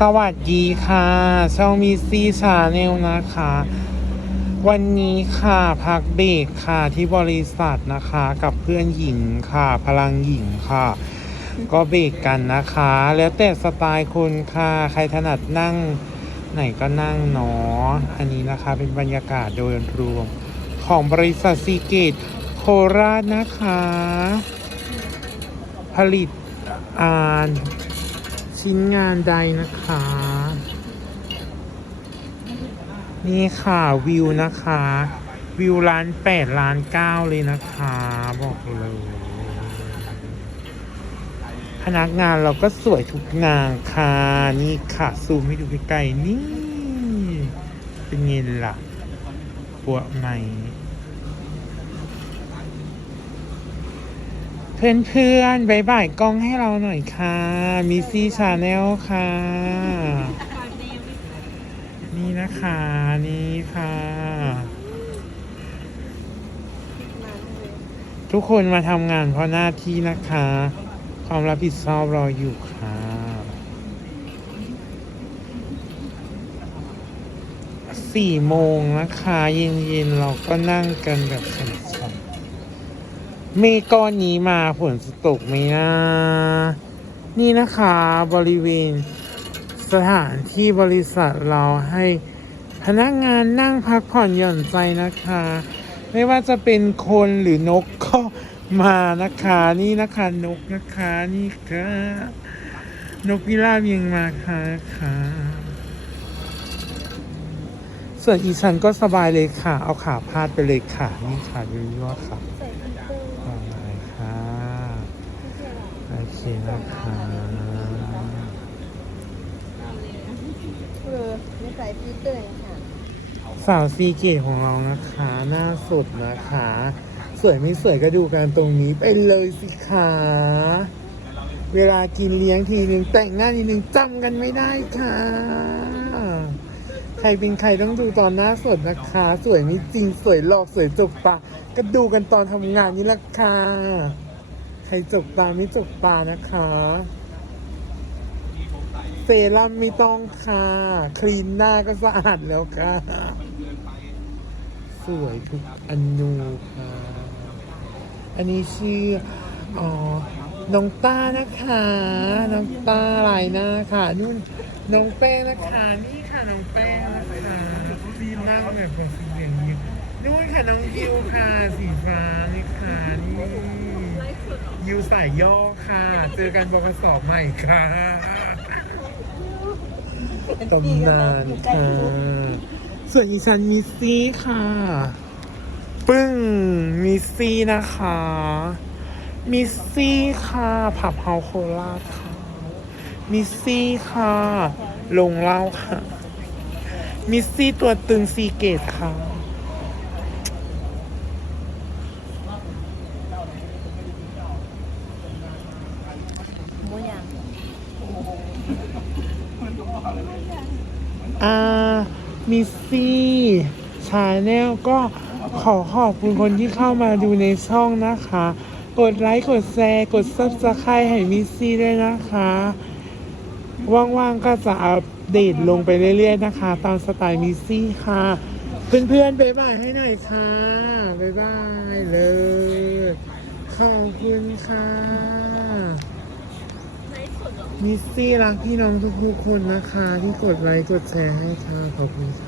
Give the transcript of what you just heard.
สวัสดีค่ะ ช่องมีซีชาแนลนะคะ วันนี้ค่ะพักเบรกค่ะที่บริษัทนะคะ กับเพื่อนหญิงค่ะ พลังหญิงค่ะ ก็เบรกกันนะคะ แล้วแต่สไตล์คนค่ะ ใครถนัดนั่งไหนก็นั่งเนาะอันนี้นะคะเป็นบรรยากาศโดยรวม ของบริษัทซีเกตโคราชนะคะ ผลิตอ่าน ชิ้นงานใดนะคะ นี่ค่ะวิวนะคะ วิวล้านแปดล้านเก้าเลยนะคะ บอกเลย พนักงานเราก็สวยทุกงานค่ะนี่ค่ะซูมให้ดูใกล้ๆนี่ เป็นไงล่ะปัวไหม เพื่อนๆบายบายกล้องให้เราหน่อยค่ะมิซี่ชาแนลค่ะ นี่นะคะ นี่ค่ะ ทุกคนมาทำงานเพราะหน้าที่นะคะ ความรับผิดชอบรออยู่ค่ะ สี่โมงนะคะ เย็นๆ เราก็นั่งกันแบบสนๆ เมฆก้อนนี้มาฝนจะตกไหมนะนี่นะคะบริเวณสถานที่บริษัทเราให้พนักงานนั่งพักผ่อนหย่อนใจนะคะ ไม่ว่าจะเป็นคนหรือนกก็มานะคะนี่นะคะนกนะคะนี่ค่ะนกพิราบยังมาค่ะค่ะส่วนอีฉันก็สบายเลยค่ะ เอาขาพาดไปเลยค่ะนี่ค่ะดูยอดค่ะ ใส่ฟิลเตอร์ ต่อไปค่ะโอ เคนะคะเออไม่ใส่ฟิลเตอร์นะคะสาวซีเกตของเรานะคะ หน้าสดนะคะ สวยไม่สวยก็ดูกันตรงนี้ไปเลยสิคะเวลากินเลี้ยงทีหนึ่งแต่งหน้าทีหนึ่งจำกันไม่ได้ค่ะ ใครเป็นใครต้องดูตอนหน้าสดนะคะ สวยไม่จริงสวยหลอกสวยจบปากก็ดูกันตอนทำงานนี่แหละค่ะ ใครจบตาไม่จบตานะคะ เซรั่มไม่ต้องค่ะ คลีนหน้าก็สะอาดแล้วค่ะ สวยทุกอนูค่ะ อันนี้ชื่ออ๋อน้องต้านะคะ น้องต้าลายหน้าค่ะนู่นน้องแป้งนะคะนี่ค่ะน้องแป้งนะคะนั่งแบบผมสีเหลืองยิ้มนู่นค่ะน้องยิวค่ะสีฟ้านี่ค่ะนี่ ยิวสายย่อค่ะ เจอกันบกสอบใหม่ค่ะตำนานค่ะส่วนอีชันมิสซี่ค่ะ ปึ้งมิสซี่นะคะ มิสซี่ค่ะผับเฮาโคราชค่ะ มิสซี่ค่ะ ลงเล่าค่ะ มิสซี่ตัวตึงซีเกตค่ะ หมูย่าง อ่ามิซี่ชาแนลก็ขอขอบคุณคนที่เข้ามาดูในช่องนะคะ กดไลค์ กดแชร์ กดซับสไครต์ให้มิซี่ด้วยนะคะ ว่างๆก็จะอัปเดตลงไปเรื่อยๆนะคะ ตามสไตล์มิซี่ค่ะ เพื่อนๆ บ๊ายบายให้หน่อยค่ะ บ๊ายบายเลย ขอบคุณค่ะ มิสซี่รักพี่น้องทุกๆคนนะคะ ที่กดไลค์กดแชร์ให้ค่ะ ขอบคุณค่ะ